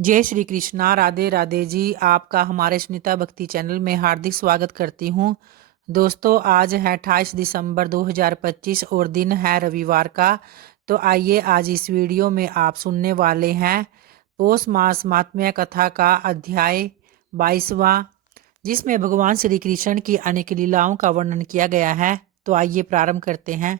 जय श्री कृष्णा। राधे राधे जी। आपका हमारे सुनीता भक्ति चैनल में हार्दिक स्वागत करती हूँ। दोस्तों, आज है 28 दिसंबर 2025 और दिन है रविवार का। तो आइए आज इस वीडियो में आप सुनने वाले हैं पौष मास महात्म्य कथा का अध्याय 22वां, जिसमें भगवान श्री कृष्ण की अनेक लीलाओं का वर्णन किया गया है। तो आइए प्रारंभ करते हैं।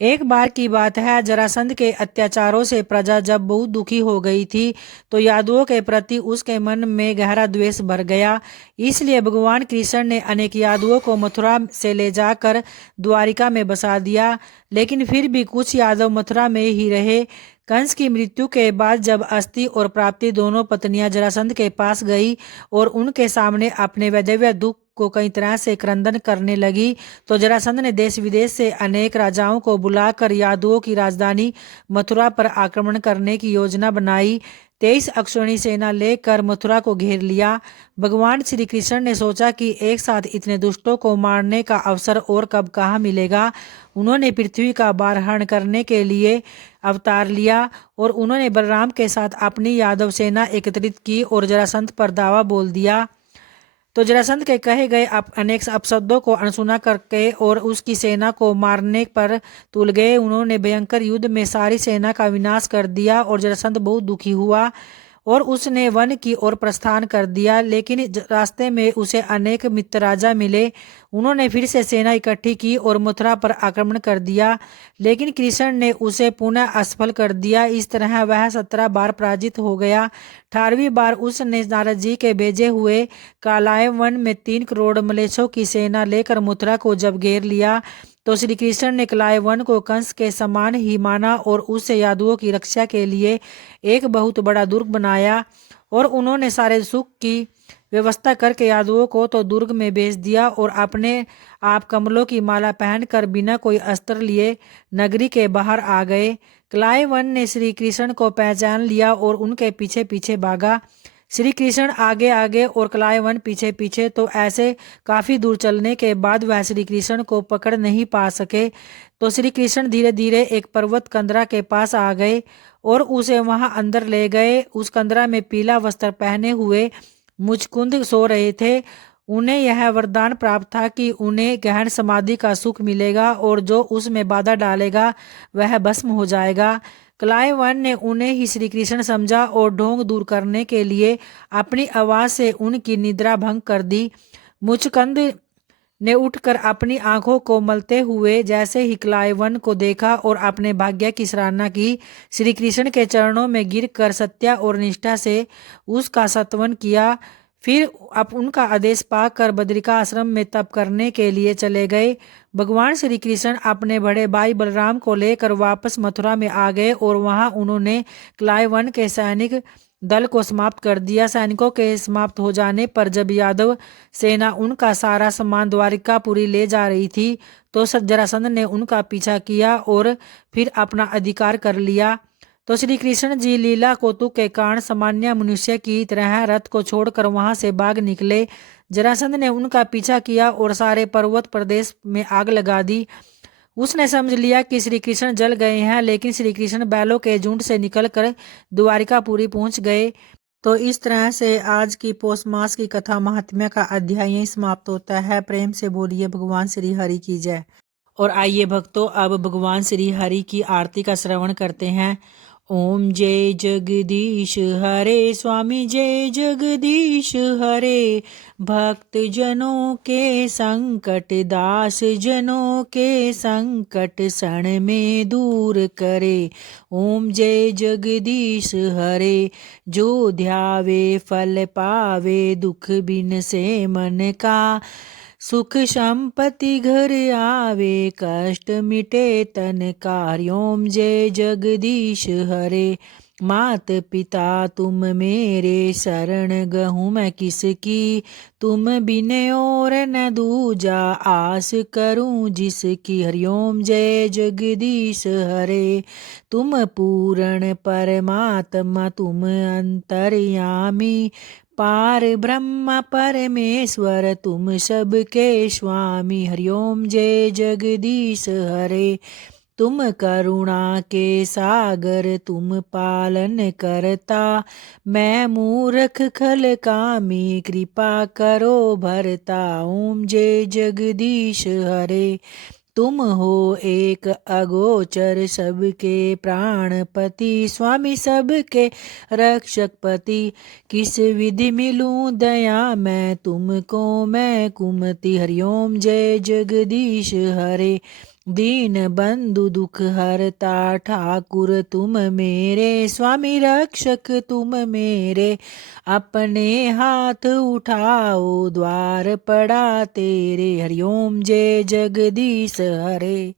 एक बार की बात है, जरासंध के अत्याचारों से प्रजा जब बहुत दुखी हो गई थी तो यादवों के प्रति उसके मन में गहरा द्वेष भर गया। इसलिए भगवान कृष्ण ने अनेक यादवों को मथुरा से ले जाकर द्वारिका में बसा दिया। लेकिन फिर भी कुछ यादव मथुरा में ही रहे। कंस की मृत्यु के बाद जब अस्थि और प्राप्ति दोनों पत्नियां जरासंध के पास गई और उनके सामने अपने वैधव्य दुख को कई तरह से क्रंदन करने लगी, तो जरासंध ने देश विदेश से अनेक राजाओं को बुलाकर यादवों की राजधानी मथुरा पर आक्रमण करने की योजना बनाई। 23 अक्षौहिणी सेना लेकर मथुरा को घेर लिया। भगवान श्री कृष्ण ने सोचा कि एक साथ इतने दुष्टों को मारने का अवसर और कब कहाँ मिलेगा। उन्होंने पृथ्वी का भारहरण करने के लिए अवतार लिया और उन्होंने बलराम के साथ अपनी यादव सेना एकत्रित की और जरासंध पर दावा बोल दिया। तो जरासंध के कहे गए अनेक अपशब्दों को अनसुना करके और उसकी सेना को मारने पर तुल गए। उन्होंने भयंकर युद्ध में सारी सेना का विनाश कर दिया और जरासंध बहुत दुखी हुआ और उसने वन की ओर प्रस्थान कर दिया। लेकिन रास्ते में उसे अनेक मित्र राजा मिले। उन्होंने फिर से सेना इकट्ठी की और मथुरा पर आक्रमण कर दिया, लेकिन कृष्ण ने उसे पुनः असफल कर दिया। इस तरह वह 17 बार पराजित हो गया। 18वीं बार उसने नारद जी के भेजे हुए कालाय वन में 3 करोड़ मलेच्छों की सेना लेकर मथुरा को जब घेर लिया तो श्री कृष्ण ने कलाय वन को कंस के समान ही माना और उससे यादवों की रक्षा के लिए एक बहुत बड़ा दुर्ग बनाया। और उन्होंने सारे सुख की व्यवस्था करके यादवों को तो दुर्ग में भेज दिया और अपने आप कमलों की माला पहनकर बिना कोई अस्त्र लिए नगरी के बाहर आ गए। कलाय वन ने श्री कृष्ण को पहचान लिया और उनके पीछे पीछे भागा। श्री कृष्ण आगे आगे और कलायवन पीछे पीछे। तो ऐसे काफी दूर चलने के बाद वह श्री कृष्ण को पकड़ नहीं पा सके। तो श्री कृष्ण धीरे धीरे एक पर्वत कंदरा के पास आ गए और उसे वहां अंदर ले गए। उस कंदरा में पीला वस्त्र पहने हुए मुचकुंद सो रहे थे। उन्हें यह वरदान प्राप्त था कि उन्हें गहन समाधि का सुख मिलेगा और जो उसमें बाधा डालेगा वह भस्म हो जाएगा। क्लाइवन ने उन्हें ही श्री कृष्ण समझा और ढोंग दूर करने के लिए अपनी आवाज से उनकी निद्रा भंग कर दी। मुचकंद ने उठकर अपनी आंखों को मलते हुए जैसे ही क्लाइवन को देखा और अपने भाग्य की सराहना की, श्री कृष्ण के चरणों में गिरकर सत्या और निष्ठा से उसका सत्वन किया। फिर अब उनका आदेश पाकर बद्रिका आश्रम में तप करने के लिए चले गए। भगवान श्री कृष्ण अपने बड़े भाई बलराम को लेकर वापस मथुरा में आ गए और वहां उन्होंने क्लाइवन के सैनिक दल को समाप्त कर दिया। सैनिकों के समाप्त हो जाने पर जब यादव सेना उनका सारा सामान द्वारिकापुरी ले जा रही थी तो जरासंध ने उनका पीछा किया और फिर अपना अधिकार कर लिया। तो श्री कृष्ण जी लीला कौतुक के कारण सामान्य मनुष्य की तरह रथ को छोड़कर वहां से भाग निकले। जरासंध ने उनका पीछा किया और सारे पर्वत प्रदेश में आग लगा दी। उसने समझ लिया कि श्री कृष्ण जल गए हैं, लेकिन श्री कृष्ण बैलों के झुंड से निकलकर द्वारिकापुरी पहुंच गए। तो इस तरह से आज की पौष मास की कथा महात्म्य का अध्याय यहीं समाप्त होता है। प्रेम से बोलिए भगवान श्री हरि की जय। और आइए भक्तों, अब भगवान श्री हरि की आरती का श्रवण करते हैं। ओम जय जगदीश हरे स्वामी, जय जगदीश हरे। भक्त जनों के संकट, दास जनों के संकट क्षण में दूर करे। ओम जय जगदीश हरे। जो ध्यावे फल पावे, दुख बिन से मन का। सुख संपत्ति घर आवे, कष्ट मिटे तन का। ओम जय जगदीश हरे। मात पिता तुम मेरे, शरण गहूँ मैं किसकी। तुम बिन और न दूजा, आस करूं जिसकी। हरिओम जय जगदीश हरे। तुम पूर्ण परमात्मा, तुम अंतर्यामी। पार ब्रह्म परमेश्वर, तुम सबके स्वामी। हरिओम जय जगदीश हरे। तुम करुणा के सागर तुम पालन करता, मैं मूर्ख खल कामी कृपा करो भरता। ओम जय जगदीश हरे। तुम हो एक अगोचर सबके प्राणपति, स्वामी सबके रक्षकपति। किस विधि मिलूं दया मैं तुमको, मैं कुमति। हरिओम जय जगदीश हरे। दीन बंधु दुख हरता ठाकुर तुम मेरे, स्वामी रक्षक तुम मेरे। अपने हाथ उठाओ द्वार पड़ा तेरे। हरिओम जय जगदीश हरे।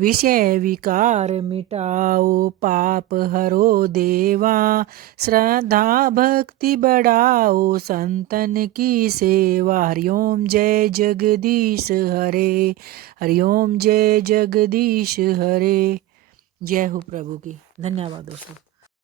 विषय विकार मिटाओ पाप हरो देवा, श्रद्धा भक्ति बढ़ाओ संतन की सेवा। हरिओम जय जगदीश हरे। हरिओम जय जगदीश हरे। जय हो प्रभु की। धन्यवाद दोस्तों।